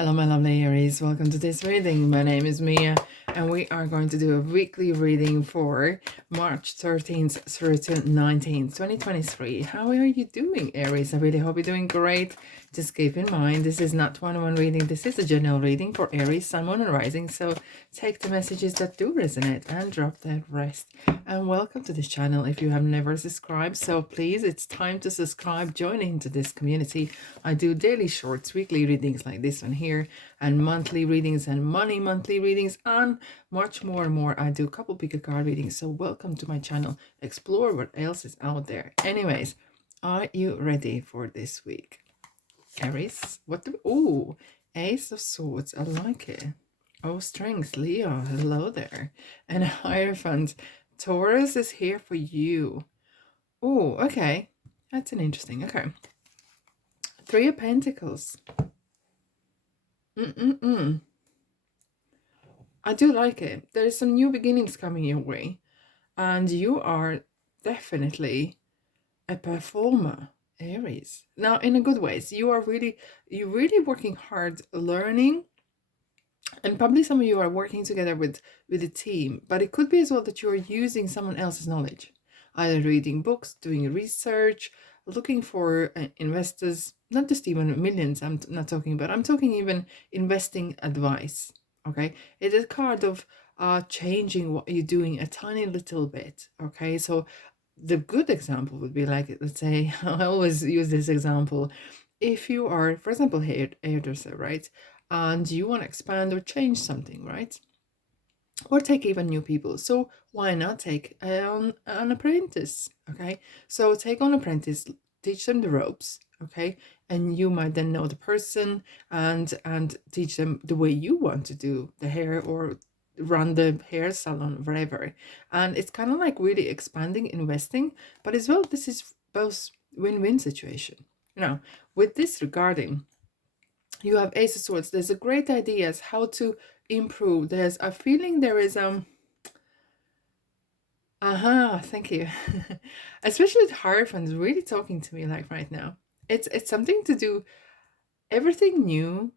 Hello, my lovely Aries. Welcome to this reading. My name is Mia, and we are going to do a weekly reading for March 13th through to 19th, 2023. How are you doing, Aries? I really hope you're doing great. Just keep in mind, this is not one-on-one reading. This is a general reading for Aries, Sun, Moon, and Rising. So take the messages that do resonate and drop the rest. And welcome to this channel if you have never subscribed. So please, it's time to subscribe. Join into this community. I do daily shorts, weekly readings like this one here, and monthly readings and monthly readings, and much more and more. I do a couple bigger card readings. So welcome to my channel. Explore what else is out there. Anyways, are you ready for this week? Aries, oh, Ace of Swords, I like it. Oh, Strength, Leo, hello there. And Hierophant, Taurus is here for you. Oh, okay, that's an interesting, okay. Three of Pentacles. I do like it. There's some new beginnings coming your way, and you are definitely a performer, Aries. Now, in a good ways, you're really working hard, learning, and probably some of you are working together with a team. But it could be as well that you're using someone else's knowledge, either reading books, doing research, looking for investors. Not just even millions. I'm not talking about. I'm talking even investing advice. Okay, it's a card of changing what you're doing a tiny little bit. Okay, so the good example would be like, let's say, I always use this example. If you are, for example, hairdresser, right? And you want to expand or change something, right? Or take even new people. So why not take an apprentice? Okay, so take on apprentice, teach them the ropes, okay, and you might then know the person and teach them the way you want to do the hair or run the hair salon, whatever. And it's kind of like really expanding, investing, but as well, this is both win-win situation. Now, with this regarding, you have Ace of Swords. There's a great idea as how to improve. There's a feeling there is thank you. Especially with Hierophant really talking to me like right now. It's something to do. Everything new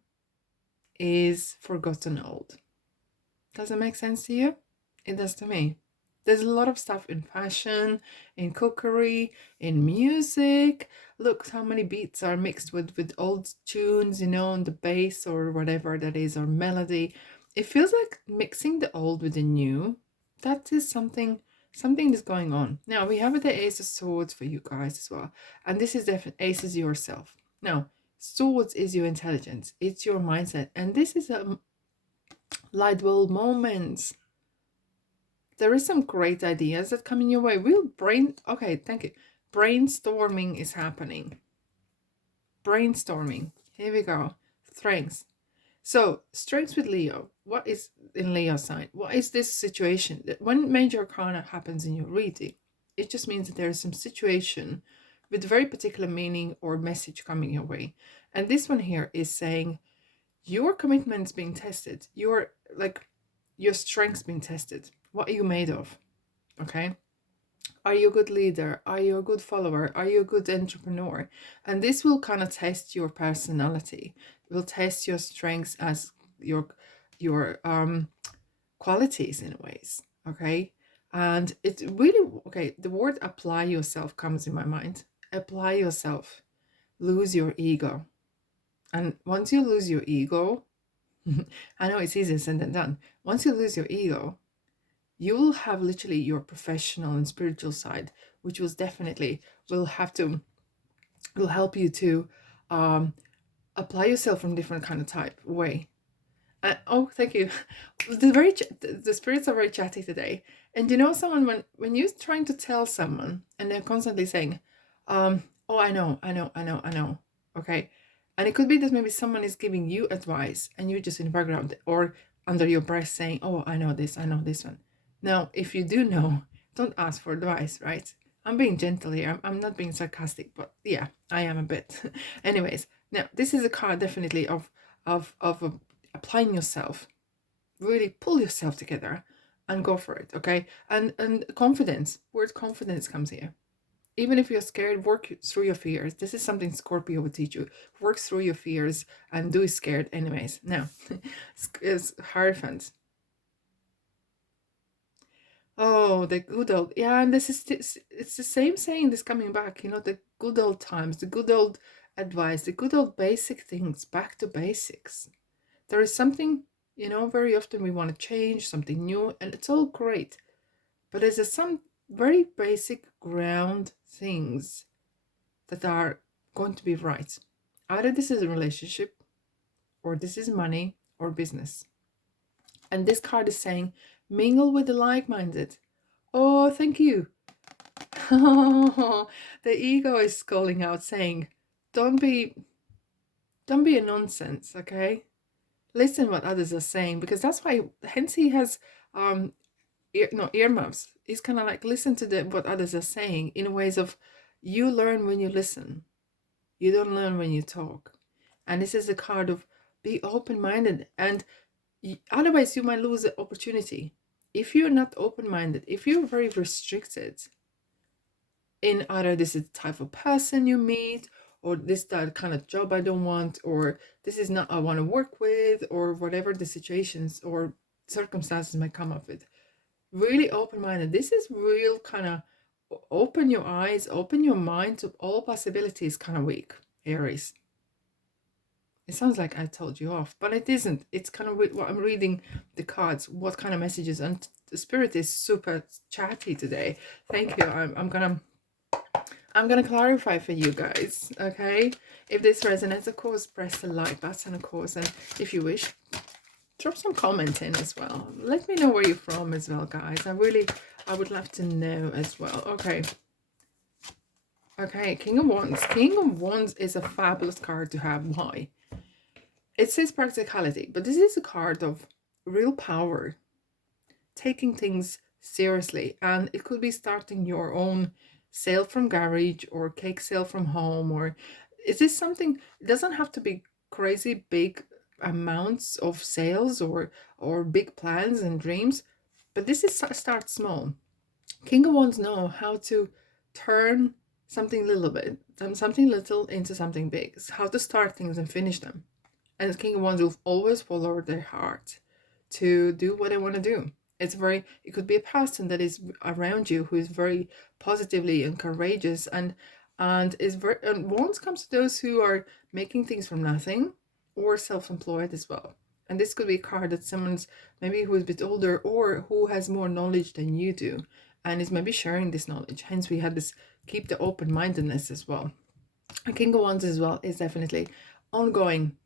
is forgotten old. Does it make sense to you? It does to me. There's a lot of stuff in fashion, in cookery, in music. Look how many beats are mixed with old tunes, you know, on the bass or whatever that is, or melody. It feels like mixing the old with the new. That is something is going on. Now we have the Ace of Swords for you guys as well. And this is definitely Ace is yourself. Now, Swords is your intelligence, it's your mindset, and this is a light bulb moment. There is some great ideas that come in your way. Okay, thank you. Brainstorming is happening. Brainstorming. Here we go. Strengths. So, strengths with Leo. What is in Leo sign? What is this situation? When major arcana happens in your reading, it just means that there is some situation with very particular meaning or message coming your way. And this one here is saying your commitment's being tested. Your strength's being tested. What are you made of? Okay. Are you a good leader? Are you a good follower? Are you a good entrepreneur? And this will kind of test your personality. It will test your strengths as your qualities in ways. Okay. And it's really okay. The word apply yourself comes in my mind. Apply yourself. Lose your ego. And once you lose your ego, I know it's easier said than done. Once you lose your ego, you will have literally your professional and spiritual side, which will help you to apply yourself from different kind of type way. Oh, thank you. The spirits are very chatty today. And you know, someone when you're trying to tell someone and they're constantly saying, oh, I know. Okay. And it could be that maybe someone is giving you advice and you're just in the background or under your breath saying, oh, I know this one. Now, if you do know, don't ask for advice, right? I'm being gentle here. I'm not being sarcastic, but yeah, I am a bit. Anyways, now this is a card definitely of applying yourself. Really pull yourself together and go for it, okay? And confidence. Word confidence comes here. Even if you're scared, work through your fears. This is something Scorpio would teach you. Work through your fears and do it scared anyways. Now, it's Hierophant. Oh, the good old, yeah, and it's the same saying this coming back, the good old times, the good old advice, the good old basic things, back to basics. There is something, very often we want to change something new, and it's all great. But there's some very basic ground things that are going to be right. Either this is a relationship, or this is money, or business. And this card is saying, mingle with the like-minded. Oh, thank you. The ego is calling out, saying, don't be a nonsense, okay? Listen what others are saying, because that's why, hence he has earmuffs. He's kind of like, listen to what others are saying, in ways of, you learn when you listen, you don't learn when you talk. And this is a card of, be open-minded, and otherwise you might lose the opportunity. If you're not open-minded, if you're very restricted in either this is the type of person you meet, or this that kind of job I don't want, or this is not I want to work with, or whatever the situations or circumstances might come up with, really open-minded, this is real kind of open your eyes, open your mind to all possibilities, kind of weak, Aries. It sounds like I told you off, but it isn't. It's kind of what I'm reading the cards, what kind of messages, and the spirit is super chatty today. Thank you. I'm gonna clarify for you guys, okay? If this resonates, of course, press the like button, of course, and if you wish, drop some comment in as well. Let me know where you're from as well, guys. I would love to know as well. Okay, King of Wands. King of Wands is a fabulous card to have. Why? It says practicality, but this is a card of real power, taking things seriously, and it could be starting your own sale from garage, or cake sale from home, or is this something, it doesn't have to be crazy big amounts of sales or big plans and dreams, but this is start small. King of Wands know how to turn something little into something big, how to start things and finish them. And the King of Wands will always follow their heart to do what they want to do. It could be a person that is around you who is very positively and courageous, and Wands comes to those who are making things from nothing, or self-employed as well. And this could be a card that someone's maybe who is a bit older, or who has more knowledge than you do, and is maybe sharing this knowledge. Hence we had this, keep the open-mindedness as well. A King of Wands as well is definitely ongoing.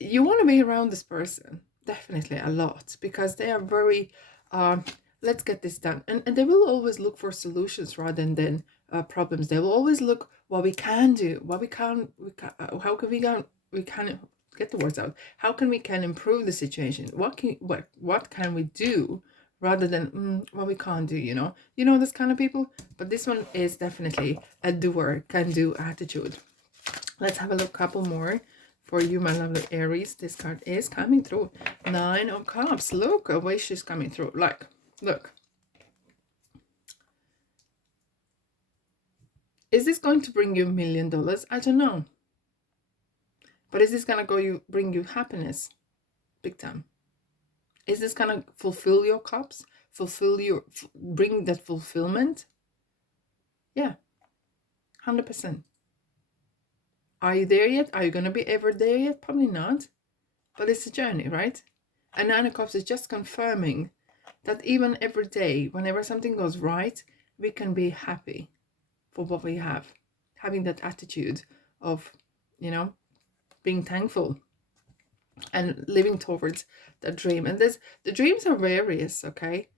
You want to be around this person definitely a lot, because they are very let's get this done, and they will always look for solutions rather than problems. They will always look what we can do, how can we can get the words out, how can we improve the situation, what can we do, rather than what we can't do, this kind of people. But this one is definitely a doer, can do attitude. Let's have a look, couple more for you, my lovely Aries. This card is coming through. 9 of Cups. Look, a wish is coming through. Like, look. Is this going to bring you $1 million? I don't know. But is this going to bring you happiness? Big time. Is this going to fulfill your cups? Bring that fulfillment? Yeah. 100%. Are you there yet? Are you going to be ever there yet? Probably not. But it's a journey, right? And 9 of Cups is just confirming that even every day, whenever something goes right, we can be happy for what we have. Having that attitude of, being thankful and living towards that dream. And the dreams are various, okay?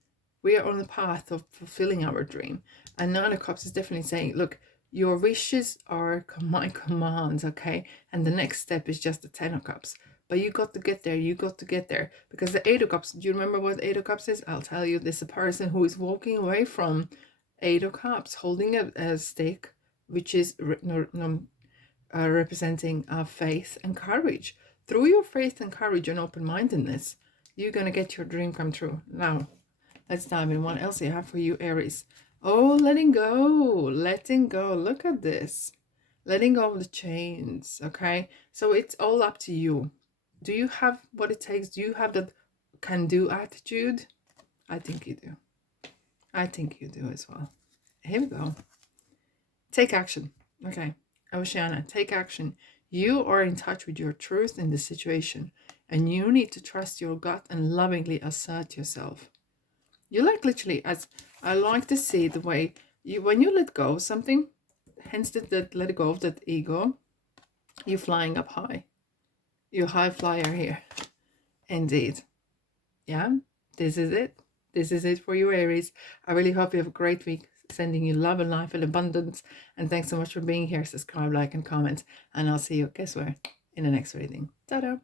We are on the path of fulfilling our dream. And 9 of Cups is definitely saying, look, your wishes are my commands, okay? And the next step is just the 10 of Cups. But you got to get there. Because the 8 of Cups, do you remember what 8 of Cups is? I'll tell you, this is a person who is walking away from 8 of Cups, holding a stick, which is representing faith and courage. Through your faith and courage and open-mindedness, you're going to get your dream come true. Now, let's dive in. What else I have for you, Aries? Oh, letting go, letting go. Look at this. Letting go of the chains, okay? So it's all up to you. Do you have what it takes? Do you have that can-do attitude? I think you do. I think you do as well. Here we go. Take action. Okay. Oceana, take action. You are in touch with your truth in this situation, and you need to trust your gut and lovingly assert yourself. You like literally, as I like to see the way you, when you let go of something, hence that let go of that ego, you're flying up high. You're high flyer here. Indeed. Yeah, this is it. This is it for you, Aries. I really hope you have a great week. Sending you love and life and abundance. And thanks so much for being here. Subscribe, like, and comment. And I'll see you, guess where? In the next reading. Ta-da!